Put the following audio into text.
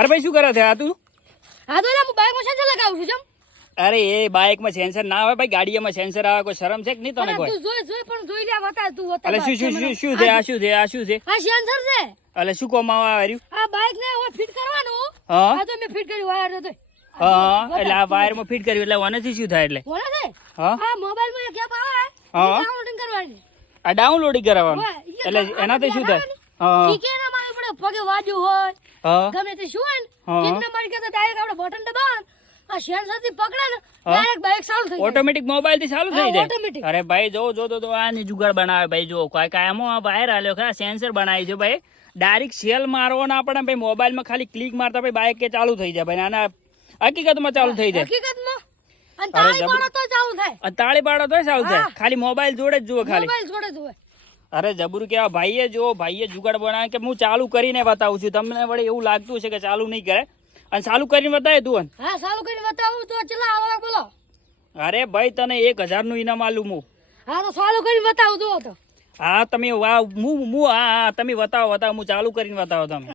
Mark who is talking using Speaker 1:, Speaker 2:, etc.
Speaker 1: અરે ભાઈ શું કરે છે? આ તું?
Speaker 2: હા તો એટલે બાઇકમાં સેન્સર લગાવું છું જમ.
Speaker 1: અરે એ બાઇકમાં સેન્સર ના આવે ભાઈ ગાડીમાં સેન્સર આવે કોઈ શરમ છે કે નહીં તને કોઈ?
Speaker 2: તું જોઈ જોઈ પણ જોઈ લે બતા તું બતા
Speaker 1: અરે શું શું શું શું છે? આ શું છે? આ શું છે?
Speaker 2: આ સેન્સર છે.
Speaker 1: અરે શું કોમ આવ્યું
Speaker 2: આ બાઇક ને હવે ફિટ કરવાનું.
Speaker 1: હા?
Speaker 2: આ તો મેં ફિટ કર્યું વાયર તો
Speaker 1: હા એટલે આ વાયરમાં ફિટ કર્યું એટલે આનાથી શું થાય એટલે?
Speaker 2: બોલે છે?
Speaker 1: હા?
Speaker 2: આ મોબાઈલમાં એક એપ આવે
Speaker 1: હા.
Speaker 2: ડાઉનલોડિંગ કરવાની.
Speaker 1: આ ડાઉનલોડિંગ કરાવવાનું એટલે એનાથી શું થાય? હા.
Speaker 2: ઠીકે ના મારે પગે વાગ્યું હોય
Speaker 1: હા
Speaker 2: ગમે તે શું હોય ને મારી કે ડાયરેક્ટ આપણે બટન દબાવવાનું આ સેન્સર સાથે પકડે ને ડાયરેક્ટ બાઇક ચાલુ થઈ જાય.
Speaker 1: ઓટોમેટિક મોબાઈલથી ચાલુ થઈ જાય.
Speaker 2: ઓટોમેટિક
Speaker 1: અરે ભાઈ જો જો તો આની જુગાડ બનાવે. ભાઈ જો કોઈ કાયમો આ બહાર આલ્યો ખરા સેન્સર બનાવી છે ભાઈ. ડાયરેક્ટ સેલ મારવો ના પડે ભાઈ મોબાઈલમાં ખાલી ક્લિક મારતા ભાઈ બાઈક કે ચાલુ થઈ જાય ભાઈ. આના હકીકતમાં ચાલુ થઈ જાય.
Speaker 2: હકીકતમાં? અને તાળી પાડો તો ચાલુ થાય.
Speaker 1: તાળી પાડો તો ચાલુ થાય. ખાલી મોબાઈલ જોડે જ જુઓ ખાલી.
Speaker 2: મોબાઈલ જોડે જોવે
Speaker 1: અરે જબરું કેવા ભાઈએ જો ભાઈએ જુગાડ બનાવે કે હું ચાલુ કરીને બતાવું છું. તમને વળી એવું લાગતું છે કે ચાલુ નહીં કરે? અને ચાલુ કરીને બતાવે તું
Speaker 2: હા ચાલુ કરીને બતાવું તો ચલા આવો બોલો.
Speaker 1: અરે ભાઈ તને એક હજારનું ઇનામ આલું હું.
Speaker 2: હા તો ચાલુ કરીને બતાવું તો.
Speaker 1: હા તમે વાહ હું હું હા હા તમે બતાવો બતાવો હું ચાલુ કરીને બતાવો તમે